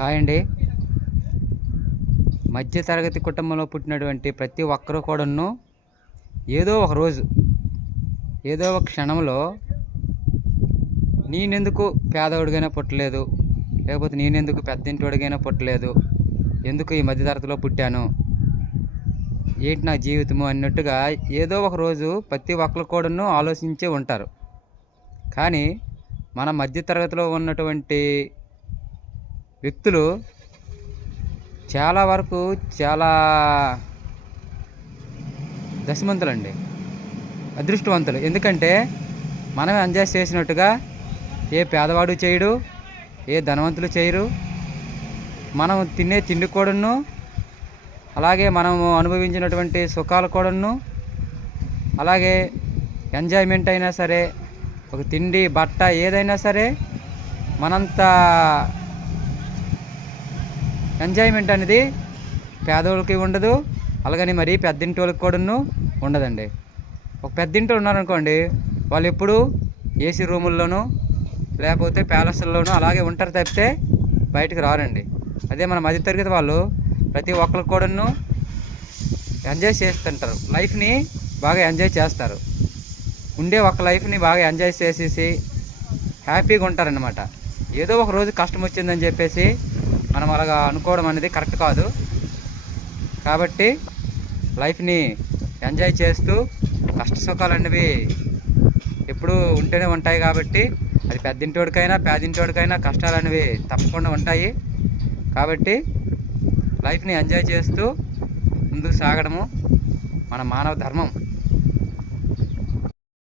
Hi అండి. మధ్యతరగతి కుటుంబంలో పుట్టినటువంటి ప్రతి ఒక్కరూ కూడాను ఏదో ఒక రోజు ఏదో ఒక క్షణంలో నేనెందుకు పేదవాడిగైనా పుట్టలేదు, లేకపోతే నేనెందుకు పెద్దింటోడిగైనా పుట్టలేదు, ఎందుకు ఈ మధ్యతరగతిలో పుట్టాను, ఏంటి నా జీవితము అన్నట్టుగా ఏదో ఒక రోజు ప్రతి ఒక్కరు కూడాను ఆలోచించే ఉంటారు. కానీ మన మధ్యతరగతిలో ఉన్నటువంటి వ్యక్తులు చాలా వరకు చాలా దశమంతులండి, అదృష్టవంతులు. ఎందుకంటే మనం ఎంజాయ్ చేసినట్టుగా ఏ పేదవాడు చేయడు, ఏ ధనవంతులు చేయరు. మనం తినే తిండి కూడాను, అలాగే మనము అనుభవించినటువంటి సుఖాలు కూడాను, అలాగే ఎంజాయ్మెంట్ అయినా సరే, ఒక తిండి బట్ట ఏదైనా సరే మనంత ఎంజాయ్మెంట్ అనేది పేదవాళ్ళకి ఉండదు, అలాగని మరి పెద్దింటి వాళ్ళకి కూడాను ఉండదండి. ఒక పెద్దింటి ఉన్నారనుకోండి, వాళ్ళు ఎప్పుడు ఏసీ రూముల్లోనూ లేకపోతే ప్యాలెస్ల్లోనూ అలాగే ఉంటారు తప్పితే బయటకు రారండి. అదే మన మధ్యతరగతి వాళ్ళు ప్రతి ఒక్కరికి కూడాను ఎంజాయ్ చేస్తుంటారు, లైఫ్ని బాగా ఎంజాయ్ చేస్తారు. ఉండే ఒక లైఫ్ని బాగా ఎంజాయ్ చేసేసి హ్యాపీగా ఉంటారన్నమాట. ఏదో ఒక రోజు కష్టం వచ్చిందని చెప్పేసి మనం అలాగా అనుకోవడం అనేది కరెక్ట్ కాదు. కాబట్టి లైఫ్ని ఎంజాయ్ చేస్తూ కష్ట సుఖాలు అనేవి ఎప్పుడూ ఉంటూనే ఉంటాయి. కాబట్టి అది పెద్దింటోడికైనా పేదింటోడికైనా కష్టాలు అనేవి తప్పకుండా ఉంటాయి. కాబట్టి లైఫ్ని ఎంజాయ్ చేస్తూ ముందుకు సాగడము మన మానవ ధర్మం.